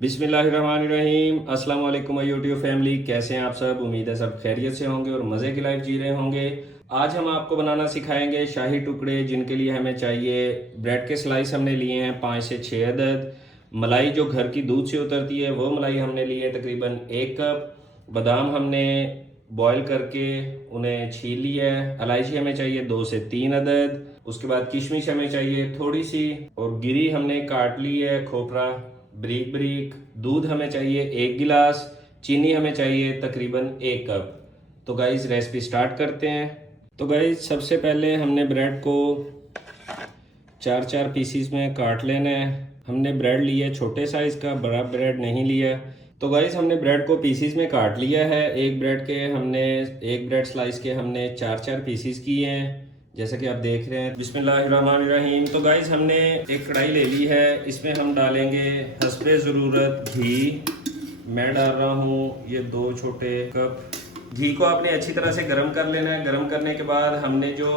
बिस्मिल्लाहिर्रहमानिर्रहीम। अस्सलाम वालेकुम यूट्यूब फैमिली, कैसे हैं आप सब। उम्मीद है सब खैरियत से होंगे और मज़े की लाइफ जी रहे होंगे। आज हम आपको बनाना सिखाएंगे शाही टुकड़े, जिनके लिए हमें चाहिए ब्रेड के स्लाइस हमने लिए हैं 5 से 6 अदद। मलाई जो घर की दूध से उतरती है वो मलाई हमने ली है तकरीबन 1 कप। बादाम हमने बॉईल करके उन्हें छील लिया है। इलायची हमें चाहिए 2 से 3 अदद। उसके बाद किशमिश हमें चाहिए थोड़ी सी, और गिरी हमने काट ली है, खोपरा ब्रीक ब्रीक। दूध हमें चाहिए 1 गिलास। चीनी हमें चाहिए तकरीबन 1 कप। तो गाइज रेसिपी स्टार्ट करते हैं। तो गाइज सबसे पहले हमने ब्रेड को 4-4 पीसीस में काट लेना है। हमने ब्रेड लिया है छोटे साइज़ का, बड़ा ब्रेड नहीं लिया। तो गाइज हमने ब्रेड को पीसीस में काट लिया है। एक ब्रेड स्लाइस के हमने 4-4 पीसीस किए हैं, जैसे कि आप देख रहे हैं। बिस्मिल्लाहिर्रहमानिर्रहीम। तो गाइज हमने एक कढ़ाई ले ली है, इसमें हम डालेंगे हस्बे ज़रूरत घी। मैं डाल रहा हूँ ये 2 छोटे कप। घी को आपने अच्छी तरह से गर्म कर लेना है। गर्म करने के बाद हमने जो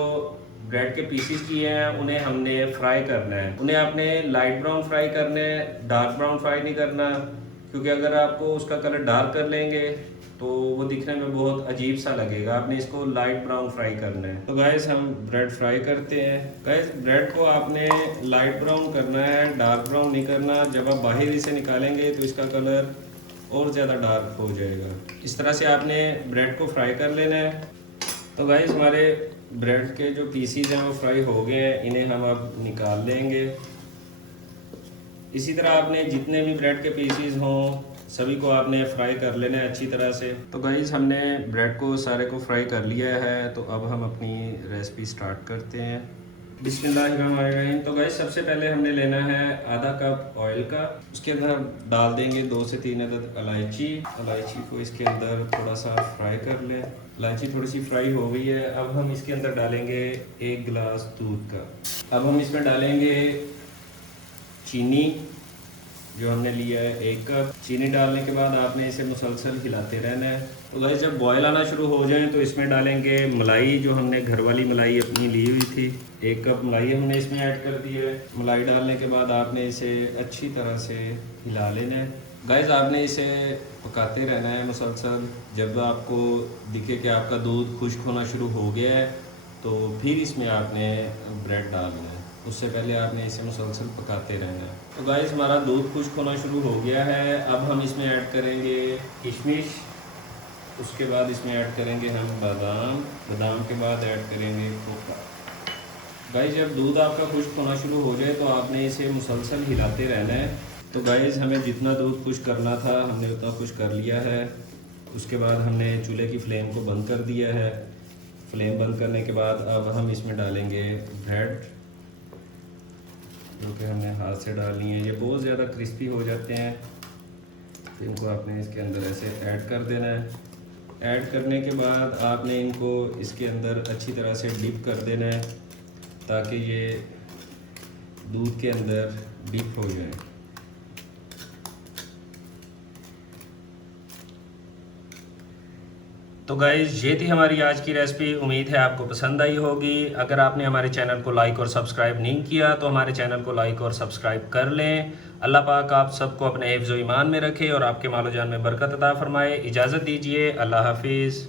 ब्रेड के पीसीस किए हैं उन्हें हमने फ्राई करना है। उन्हें आपने लाइट ब्राउन फ्राई करना है, डार्क ब्राउन फ्राई नहीं करना, क्योंकि अगर आपको उसका कलर डार्क कर लेंगे तो वो दिखने में बहुत अजीब सा लगेगा। आपने इसको लाइट ब्राउन फ्राई करना है। तो गाइस हम ब्रेड फ्राई करते हैं। गाइस ब्रेड को आपने लाइट ब्राउन करना है, डार्क ब्राउन नहीं करना। जब आप बाहर इसे निकालेंगे तो इसका कलर और ज़्यादा डार्क हो जाएगा। इस तरह से आपने ब्रेड को फ्राई कर लेना है। तो गाइस हमारे ब्रेड के जो पीसीज हैं वो फ्राई हो गए हैं, इन्हें हम अब निकाल लेंगे। इसी तरह आपने जितने भी ब्रेड के पीसीज हों सभी को आपने फ्राई कर लेना है अच्छी तरह से। तो गाइस हमने ब्रेड को सारे को फ्राई कर लिया है। तो अब हम अपनी रेसिपी स्टार्ट करते हैं। बिस्मिल्लाहिर्रहमानिर्रहीम। तो गाइस सबसे पहले हमने लेना है आधा कप ऑयल का। उसके अंदर डाल देंगे 2 से 3 अदद इलायची। इलायची को इसके अंदर थोड़ा सा फ्राई कर लें। इलायची थोड़ी सी फ्राई हो गई है। अब हम इसके अंदर डालेंगे 1 गिलास दूध का। अब हम इसमें डालेंगे चीनी, जो हमने लिया है 1 कप। चीनी डालने के बाद आपने इसे मुसलसल हिलाते रहना है। तो गाइस जब बॉयल आना शुरू हो जाए तो इसमें डालेंगे मलाई, जो हमने घर वाली मलाई अपनी ली हुई थी। 1 कप मलाई हमने इसमें ऐड कर दी है। मलाई डालने के बाद आपने इसे अच्छी तरह से हिला लेना है। गाइस आपने इसे पकाते रहना है मुसलसल। जब आपको दिखे कि आपका दूध खुश्क होना शुरू हो गया है तो फिर इसमें आपने ब्रेड डालना है। उससे पहले आपने इसे मुसलसल पकाते रहना है। तो गाइस हमारा दूध खुश्क होना शुरू हो गया है। अब हम इसमें ऐड करेंगे किशमिश। उसके बाद इसमें ऐड करेंगे हम बादाम। बादाम के बाद ऐड करेंगे खोपरा। गाइस जब दूध आपका खुश्क होना शुरू हो जाए तो आपने इसे मुसलसल हिलाते रहना है। तो गाइस हमें जितना दूध खुश्क करना था हमने उतना खुश्क कर लिया है। उसके बाद हमने चूल्हे की फ्लेम को बंद कर दिया है। फ्लेम बंद करने के बाद अब हम इसमें डालेंगे ब्रेड, जो कि हमने हाथ से डालनी है। ये बहुत ज़्यादा क्रिस्पी हो जाते हैं, तो इनको आपने इसके अंदर ऐसे ऐड कर देना है। ऐड करने के बाद आपने इनको इसके अंदर अच्छी तरह से डिप कर देना है, ताकि ये दूध के अंदर डिप हो जाए। तो गाइज़ ये थी हमारी आज की रेसिपी। उम्मीद है आपको पसंद आई होगी। अगर आपने हमारे चैनल को लाइक और सब्सक्राइब नहीं किया तो हमारे चैनल को लाइक और सब्सक्राइब कर लें। अल्लाह पाक आप सबको अपने हिफ्ज़ व ईमान में रखे और आपके मालो जान में बरकत अता फरमाए। इजाज़त दीजिए। अल्लाह हाफिज़।